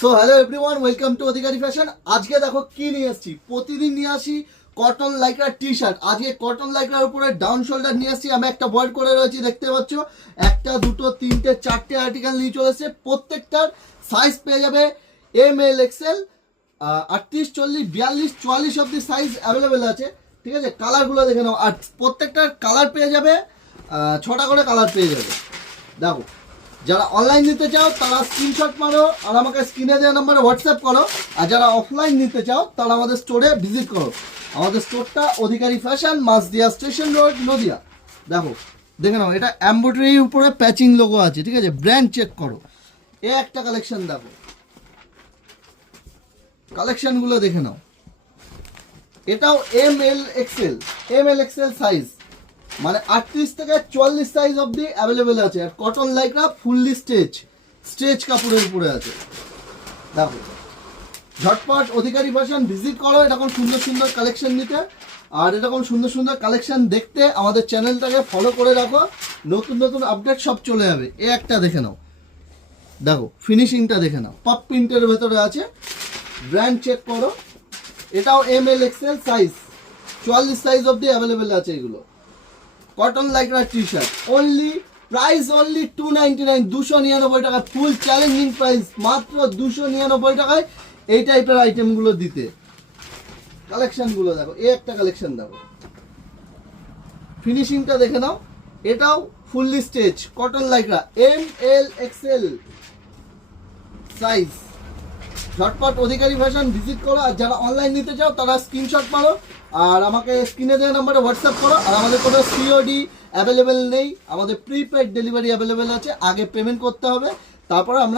So hello everyone, welcome to Adhikari fashion. আজকে দেখো কি নিয়ে আসছি। প্রতিদিন নিয়ে আসি কটন লাইক্রার টি শার্ট। আজকে কটন লাইক্রার উপরে ডাউন শোল্ডার নিয়ে আসছি। আমি একটা বয়েড করে রয়েছি, দেখতে পাচ্ছ। একটা, দুটো, তিনটে, চারটে আর্টিকেল নিয়ে চলে এসেছে। প্রত্যেকটার সাইজ পেয়ে যাবে ML XL, 38, 40, 42, 44 অব্দি সাইজ অ্যাভেলেবেল আছে। ঠিক আছে, কালারগুলো দেখে নাও। আর প্রত্যেকটার কালার পেয়ে যাবে, 6টা করে কালার পেয়ে যাবে। দেখো, যারা অনলাইন নিতে চাও তারা স্ক্রিনশট মারো আর আমাকে স্ক্রিনে দেওয়া নাম্বারে হোয়াটসঅ্যাপ করো। আর যারা অফলাইন নিতে চাও তারা আমাদের স্টোরে ভিজিট করো। আমাদের স্টোরটা অধিকারী ফ্যাশন, মাসদিয়া স্টেশন রোড, নদিয়া। দেখো, দেখে নাও, এটা এমব্রয়ডারির উপরে প্যাচিং লোগো আছে। ঠিক আছে, ব্র্যান্ড চেক করো। এ একটা কালেকশন দেখো, কালেকশনগুলো দেখে নাও। এটাও ML XL সাইজ, মানে 38 থেকে 44 সাইজ অবধি অ্যাভেলেবেল আছে। আর কটন লাইক্রা ফুললি স্ট্রেচ কাপড়ের উপরে আছে। দেখো, ঝটপট অধিকারী ফ্যাশন ভিজিট করো এরকম সুন্দর সুন্দর কালেকশন নিতে। আর এরকম সুন্দর সুন্দর কালেকশন দেখতে আমাদের চ্যানেলটাকে ফলো করে রাখো। নতুন নতুন আপডেট সব চলে যাবে। এ একটা দেখে নাও, দেখো ফিনিশিংটা দেখে নাও, পপ প্রিন্টের ভেতরে আছে। ব্র্যান্ড চেক করো। এটাও ML XL সাইজ, 44 সাইজ অবধি অ্যাভেলেবেল আছে এগুলো। Cotton Lycra T shirt, price only 299, 299 টাকা। ফুল চ্যালেঞ্জিং প্রাইস, মাত্র 299 টাকায় এই টাইপের আইটেমগুলো দিতে। কালেকশনগুলো দেখো, এই একটা কালেকশন দেখো, ফিনিশিংটা দেখে নাও। এটাও fully stretch cotton Lycra, ML XL size. ঝটপট অধিকারী ফ্যাশন ভিজিট করো। আর যারা অনলাইন নিতে চাও তারা স্ক্রিনশট মারো আর আমাকে স্ক্রিনে দেওয়া নাম্বারে হোয়াটসঅ্যাপ করো। আর আমাদের কোনো COD অ্যাভেলেবেল নেই, আমাদের প্রিপেড ডেলিভারি অ্যাভেলেবেল আছে। আগে পেমেন্ট করতে হবে, তারপরে আমরা